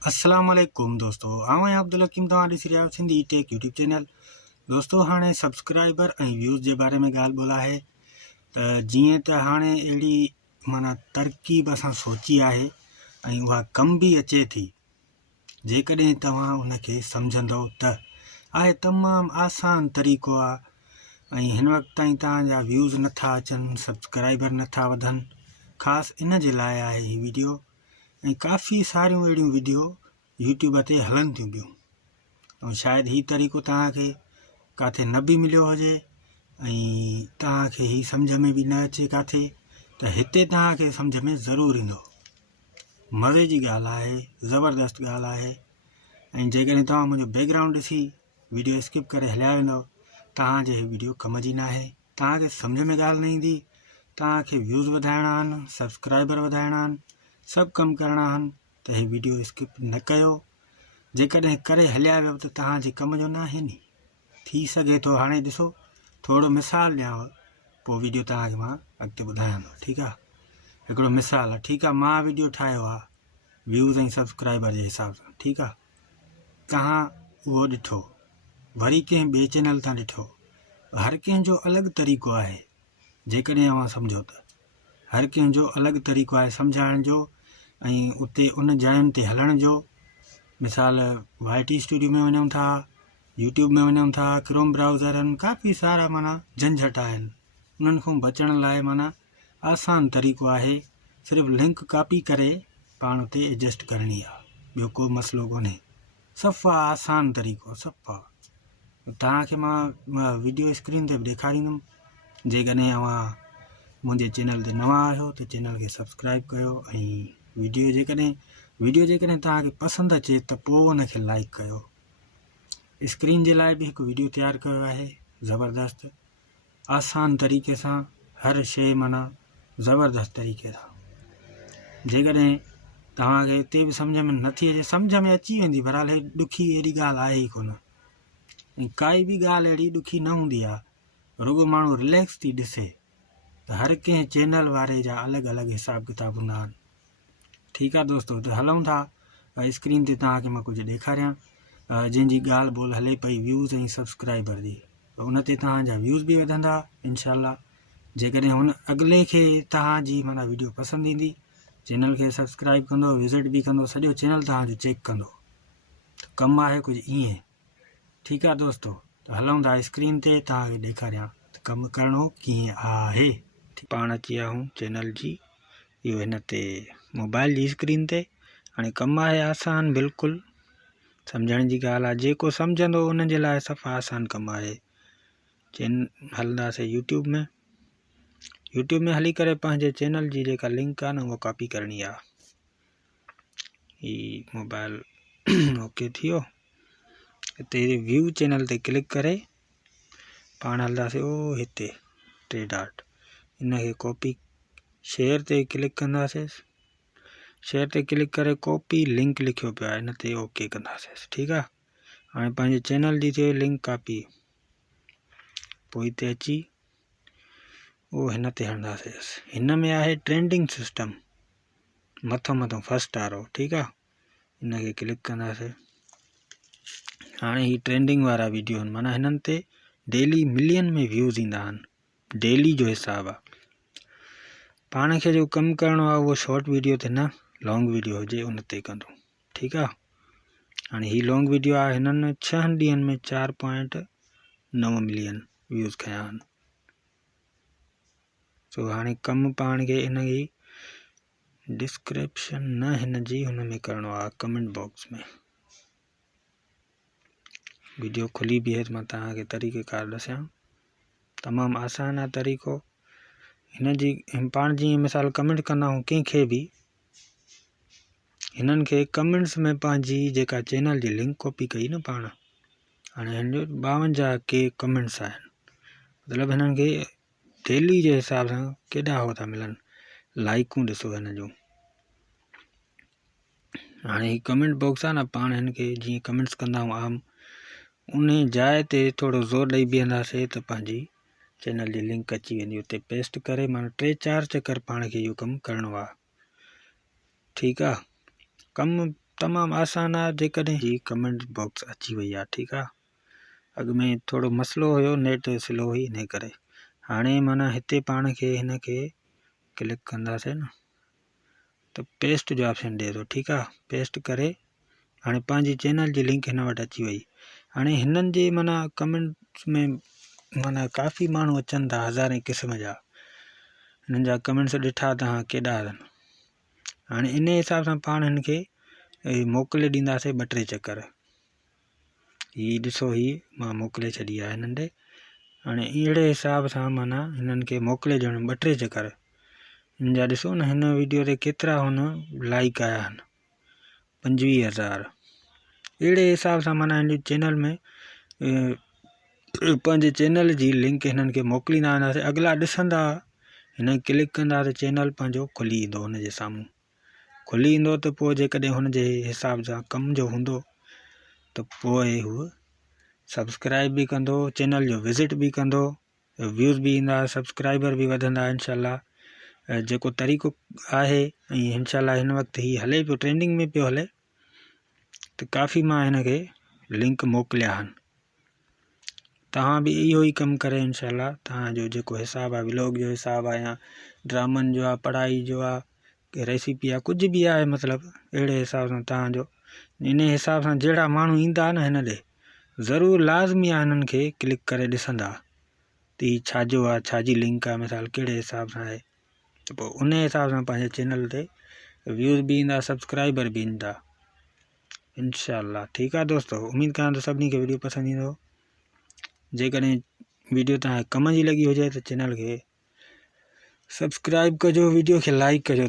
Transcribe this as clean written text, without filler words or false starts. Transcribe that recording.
अस्सलाम वालेकुम दोस्तों, आऊं आहियां अब्दुल हकीम। तव्हां ॾिसी रहिया आहियो सिंधी टेक यूट्यूब चैनल। दोस्तों, हाणे सब्सक्राइबर ऐं व्यूज़ जे बारे में ॻाल्हि ॿोल आहे त जीअं त हाणे अहिड़ी माना तरकीब असां सोची आहे ऐं उहा कम बि अचे थी। जेकॾहिं तव्हां उनखे सम्झंदव त आहे तमामु आसान तरीक़ो आहे। ऐं हिन वक़्तु ताईं तव्हांजा व्यूज़ नथा अचनि, सब्सक्राइबर नथा वधनि। ख़ासि इन जे लाइ आहे हीअ वीडियो। ऐं काफ़ी सारियूं अहिड़ियूं वीडियो यूट्यूब ते हलनि थियूं पियूं, ऐं शायदि हीउ तरीक़ो तव्हांखे किथे न बि मिलियो हुजे ऐं तव्हांखे हीउ सम्झ में बि न अचे किथे, त हिते तव्हांखे सम्झ में ज़रूरु ईंदो। मज़े जी ॻाल्हि आहे, ज़बरदस्त ॻाल्हि आहे। ऐं जेकॾहिं तव्हां मुंहिंजो बैकग्राउंड ॾिसी वीडियो स्किप करे हलिया वेंदव, तव्हांजे हीअ वीडियो कम जी न आहे। तव्हांखे सम्झ में ॻाल्हि न ईंदी। तव्हांखे व्यूज़ वधाइणा आहिनि, सब्सक्राइबर वधाइणा आहिनि, सभु कमु करणा आहिनि, त हीअ वीडियो स्किप न कयो। जेकॾहिं करे हलिया वियो त तव्हांजे कम जो न आहे नी। थी सघे थो हाणे ॾिसो थोरो मिसाल ॾियांव, पोइ वीडियो तव्हांखे मां अॻिते ॿुधायां थो। ठीकु आहे, हिकिड़ो मिसाल आहे। ठीकु आहे, मां वीडियो ठाहियो आहे व्यूज़ ऐं सब्सक्राइबर जे हिसाब सां। ठीकु आहे, तव्हां उहो ॾिठो, वरी कंहिं ॿिए चैनल तां ॾिठो। हर कंहिंजो अलॻि तरीक़ो आहे। जेकॾहिं तव्हां सम्झो त हर कंहिंजो अलॻि तरीक़ो आहे सम्झाइण जो ऐं उते उन जायुनि ते हलण जो। मिसाल YT स्टूडियो में वञूं था, यूट्यूब में वञूं था, क्रोम ब्राउज़र आहिनि, काफ़ी सारा माना झंझट आहिनि। उन्हनि खां बचण लाइ माना आसान तरीक़ो आहे, सिर्फ़ु लिंक कॉपी करे पाण उते एडजस्ट करणी आहे, ॿियो को मसइलो कोन्हे। सफ़ा आसान तरीक़ो, सफ़ा। तव्हांखे मां वीडियो स्क्रीन ते बि ॾेखारींदुमि। जेकॾहिं तव्हां मुंहिंजे चैनल ते नवां आहियो त चैनल खे सब्सक्राइब कयो ऐं वीडियो जेकॾहिं तव्हांखे पसंदि अचे त पोइ उनखे लाइक कयो। स्क्रीन जे लाइ बि हिकु वीडियो तयारु कयो आहे, ज़बरदस्त आसान तरीक़े सां, हर शइ माना ज़बरदस्त तरीक़े सां। जेकॾहिं तव्हांखे हिते बि सम्झ में नथी अचे, सम्झ में अची वेंदी, बहरहाल हे ॾुखी अहिड़ी ॻाल्हि आहे ई कोन। ऐं काई बि ॻाल्हि अहिड़ी ॾुखी न हूंदी आहे, रुॻो माण्हू रिलैक्स थी ॾिसे। त हर कंहिं चैनल वारे जा अलॻि अलॻि हिसाब किताब हूंदा आहिनि। ठीकु आहे दोस्तों, त हलूं था। स्क्रीन ते तव्हांखे मां कुझु ॾेखारियां जंहिंजी ॻाल्हि ॿोल हले पई व्यूज़ ऐं सब्सक्राइबर जी। त उन ते तव्हांजा व्यूज़ बि वधंदा इनशाला। जेकॾहिं हुन अॻिले खे तव्हांजी माना वीडियो पसंदि ईंदी, चैनल खे सब्सक्राइब कंदो, विज़िट बि कंदो, सॼो चैनल तव्हांजो चेक कंदो। त कमु आहे कुझु ईअं। ठीकु आहे दोस्तों, त हलूं था। स्क्रीन ते तव्हांखे ॾेखारियां त कमु करिणो कीअं आहे। पाण अची विया आहियूं चैनल जी, इहो हिन ते मोबाइल जी स्क्रीन ते। हाणे कमु आहे आसान, बिल्कुलु सम्झण जी ॻाल्हि आहे। जेको सम्झंदो उन जे लाइ सफ़ा आसान कमु आहे। हलंदासीं यूट्यूब में हली करे पंहिंजे चैनल जी जेका लिंक आहे न उहा कॉपी करणी आहे। हीअ मोबाइल ओके थी वियो। हिते व्यू चैनल ते क्लिक करे पाण हलंदासीं ओ हिते 3 डॉट, इनखे कॉपी शेयर ते क्लिक कंदासीं। शेयर ते क्लिक करे कॉपी लिंक लिखियो पियो आहे, इन ते ओके कंदासीं। ठीकु आहे, हाणे पंहिंजे चैनल जी थियो लिंक कॉपी। पोइ हिते अची उहो हिन ते हणंदासीं। हिन में आहे ट्रेंडिंग सिस्टम, मथों फर्स्ट वारो। ठीकु आहे, इनखे क्लिक कंदासीं। हाणे ही ट्रेंडिंग वारा वीडियो आहिनि, माना हिननि ते डेली मिलियन में व्यूज़ ईंदा आहिनि। डेली जो हिसाबु आहे। पाण खे जो कमु करिणो आहे उहो शॉर्ट वीडियो ते न, लॉन्ग वीडियो हुजे उन ते कंदो। ठीकु आहे, हाणे ही लॉन्ग वीडियो आहे, हिननि 6 ॾींहंनि में 4.9 मिलियन व्यूज़ खया आहिनि। सो हाणे कमु पाण खे इन जी डिस्क्रिप्शन न हिन जी हुन में करिणो आहे, कमेंट बॉक्स में वीडियो खुली बीहे मां तव्हांखे तरीक़ेकार ॾसियां। तमामु आसान आहे तरीक़ो। हिन जी पाण जीअं मिसाल कमेंट कंदा आहियूं कंहिंखे बि, हिननि खे कमेंट्स में पंहिंजी जेका चैनल जी लिंक कॉपी कई न पाण, हाणे हिन जो 52 के कमेंट्स आहिनि। मतिलबु हिननि खे डेली जे हिसाब सां केॾा हो था मिलनि, लाइकूं ॾिसो हिन जूं। हाणे ही कमेंट बॉक्स आहे न, पाण हिन खे जीअं कमेंट्स कंदा आहियूं आम, उन जाइ ते थोरो ज़ोर ॾेई बीहंदासीं त पंहिंजी चैनल जी लिंक अची वेंदी। उते पेस्ट करे माना 3-4 चकर पाण खे इहो कमु करिणो आहे। ठीकु आहे, कमु तमामु आसान आहे। जेकॾहिं जी कमेंट बॉक्स अची वई आहे, ठीकु आहे। अॻु में थोरो मसइलो हुयो, नेट स्लो हुई, इन करे। हाणे माना हिते पाण खे हिन खे क्लिक कंदासीं न त पेस्ट जो ऑप्शन ॾिए थो, ठीकु आहे। पेस्ट करे हाणे पंहिंजी चैनल जी लिंक हिन वटि अची वई। हाणे हिननि जे माना कमेंट्स में माना काफ़ी माण्हू अचनि था, हज़ारे क़िस्म जा। हिननि जा कमेंट्स ॾिठा तव्हां केॾा अथनि। हाणे इन हिसाब सां पाण हिन खे मोकिले ॾींदासीं 2-3 चकर। हीअ ॾिसो, हीअ मां मोकिले छॾी आहे हिननि ॾे। हाणे अहिड़े हिसाब सां माना हिननि खे मोकिले ॾियणु 2-3 चकर। हिन जा ॾिसो न, हिन वीडियो ते केतिरा हुन लाइक आया आहिनि, 25,000। अहिड़े हिसाब सां माना हिन चैनल में पंहिंजे चैनल जी लिंक हिननि खे मोकिलींदा वेंदासीं। अॻिला ॾिसंदा, हिन क्लिक कंदा त चैनल पंहिंजो खुली ईंदो, हुनजे साम्हूं खुली ईंदो। त पोइ जेकॾहिं हुनजे हिसाब सां कम जो हूंदो त पोइ हू सब्सक्राइब बि कंदो, चैनल जो विज़िट बि कंदो, व्यूज़ बि ईंदा, सब्सक्राइबर बि वधंदा इंशाल्लाह। जेको तरीक़ो आहे, ऐं इंशाल्लाह हिन वक़्तु हीअ हले पियो, ट्रेंडिंग में पियो हले। त काफ़ी मां हिन खे लिंक मोकिलिया आहिनि। तव्हां बि इहो ई कमु करे इंशाल्लाह। तव्हांजो जेको हिसाबु आहे, व्लॉग जो हिसाबु आहे, या ड्रामनि जो आहे, पढ़ाई जो आहे, रेसिपी आहे, कुझु बि आहे, मतिलबु अहिड़े हिसाब सां तव्हांजो इन हिसाब सां जहिड़ा माण्हू ईंदा न हिन ॾे, ज़रूरु लाज़मी आहे हिननि खे क्लिक करे ॾिसंदा त हीअ छाजो आहे, छाजी लिंक आहे, मिसाल कहिड़े हिसाब सां आहे। त पोइ उन हिसाब सां पंहिंजे चैनल ते व्यूज़ बि ईंदा, सब्सक्राइबर बि ईंदा इंशाल्लाह। ठीकु आहे दोस्तो, उमेदु कयां थो सभिनी खे वीडियो पसंदि ईंदो। जेकॾहिं वीडियो तव्हांखे कम जी लॻी हुजे त चैनल खे सब्सक्राइब कजो, वीडियो खे लाइक कजो।